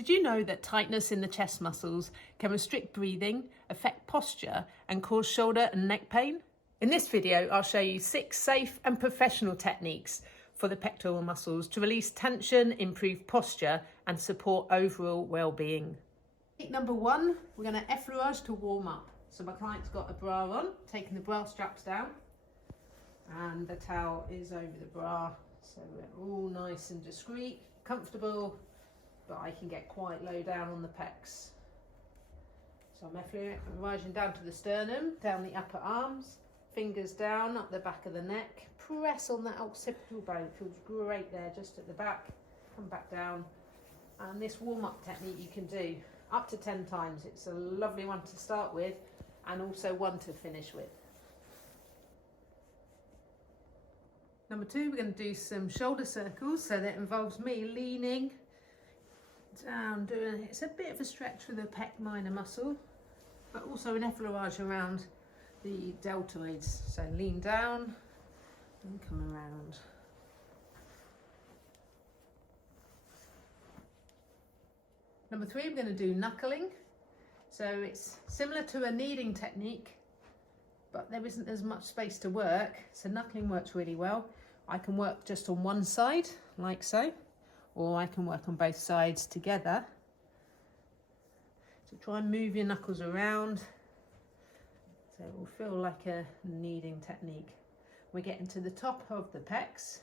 Did you know that tightness in the chest muscles can restrict breathing, affect posture and cause shoulder and neck pain? In this video, I'll show you 6 safe and professional techniques for the pectoral muscles to release tension, improve posture and support overall well-being. Technique number 1, we're going to Effleurage to warm up. So my client's got a bra on, taking the bra straps down and the towel is over the bra. So we're all nice and discreet, comfortable, but I can get quite low down on the pecs. So I'm effleuraging down to the sternum, down the upper arms, fingers down, up the back of the neck, press on that occipital bone, it feels great there, just at the back, come back down. And this warm-up technique you can do up to 10 times. It's a lovely one to start with and also one to finish with. Number 2, we're going to do some shoulder circles, so that involves me leaning down, it's a bit of a stretch for the pec minor muscle, but also an effleurage around the deltoids. So lean down and come around. Number 3, we're going to do knuckling. So it's similar to a kneading technique, but there isn't as much space to work. So knuckling works really well. I can work just on one side, like so, or I can work on both sides together. So try and move your knuckles around. So it will feel like a kneading technique. We're getting to the top of the pecs.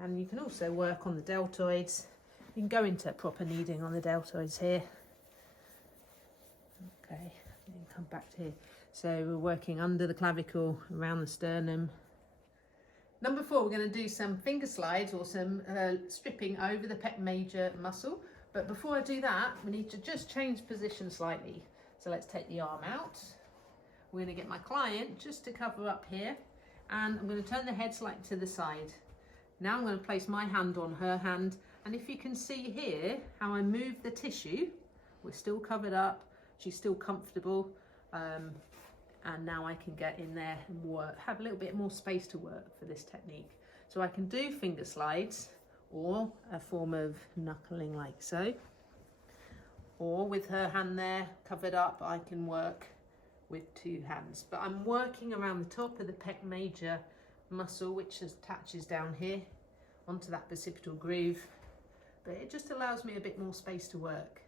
And you can also work on the deltoids. You can go into proper kneading on the deltoids here. Okay, and come back to here. So we're working under the clavicle, around the sternum. Number 4, we're going to do some finger slides or some stripping over the pec major muscle. But before I do that, we need to just change position slightly. So let's take the arm out. We're going to get my client just to cover up here. And I'm going to turn the head slightly to the side. Now I'm going to place my hand on her hand. And if you can see here how I move the tissue, we're still covered up. She's still comfortable. And now I can get in there and work, have a little bit more space to work for this technique. So I can do finger slides or a form of knuckling like so. Or with her hand there covered up, I can work with 2 hands. But I'm working around the top of the pec major muscle, which attaches down here onto that occipital groove. But it just allows me a bit more space to work.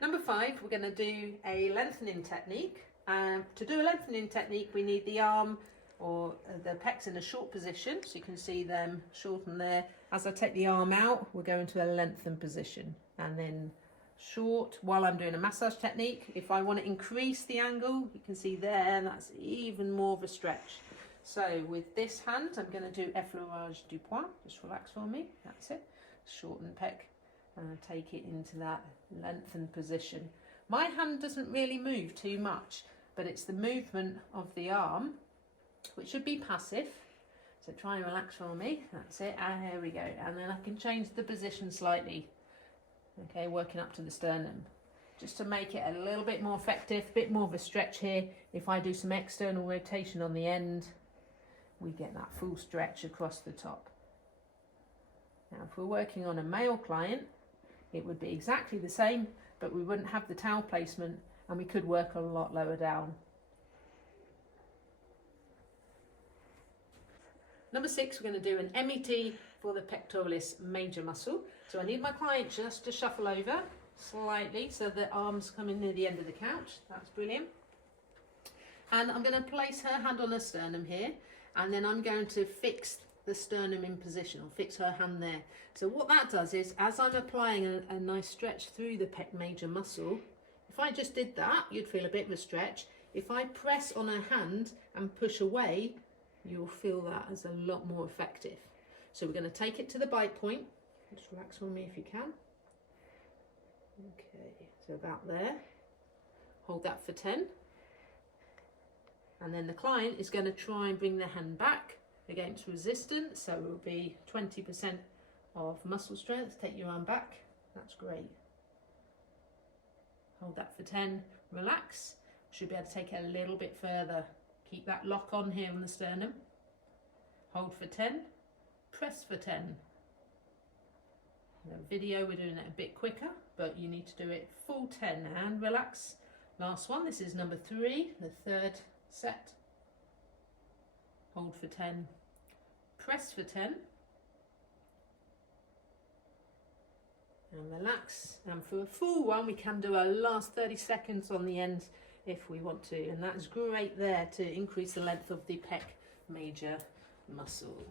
Number 5, we're going to do a lengthening technique. To do a lengthening technique, we need the arm or the pecs in a short position, so you can see them shorten there. As I take the arm out, we'll go into a lengthened position and then short while I'm doing a massage technique. If I want to increase the angle, you can see there, that's even more of a stretch. So with this hand, I'm going to do Effleurage du poing. Just relax for me, that's it. Shorten pec. And I take it into that lengthened position. My hand doesn't really move too much, but it's the movement of the arm, which should be passive. So try and relax for me, that's it, and here we go. And then I can change the position slightly. Okay, working up to the sternum. Just to make it a little bit more effective, a bit more of a stretch here. If I do some external rotation on the end, we get that full stretch across the top. Now, if we're working on a male client, it would be exactly the same, but we wouldn't have the towel placement and we could work a lot lower down. Number 6, we're going to do an MET for the pectoralis major muscle. So I need my client just to shuffle over slightly so the arms come in near the end of the couch. That's brilliant. And I'm going to place her hand on her sternum here, and then I'm going to fix the sternum in position, or fix her hand there. So what that does is, as I'm applying a nice stretch through the pec major muscle, if I just did that, you'd feel a bit of a stretch. If I press on her hand and push away, you'll feel that as a lot more effective. So we're going to take it to the bite point. Just relax on me if you can. Okay, so about there. Hold that for 10. And then the client is going to try and bring their hand back against resistance, so it will be 20% of muscle strength. Take your arm back, that's great. Hold that for 10, relax. Should be able to take it a little bit further. Keep that lock on here on the sternum. hold for 10, press for 10. In the video we're doing it a bit quicker, but you need to do it full 10 and relax. Last one, this is number 3, the third set. Hold for 10, press for 10, and relax. And for a full one we can do our last 30 seconds on the end if we want to, and that's great there to increase the length of the pec major muscle.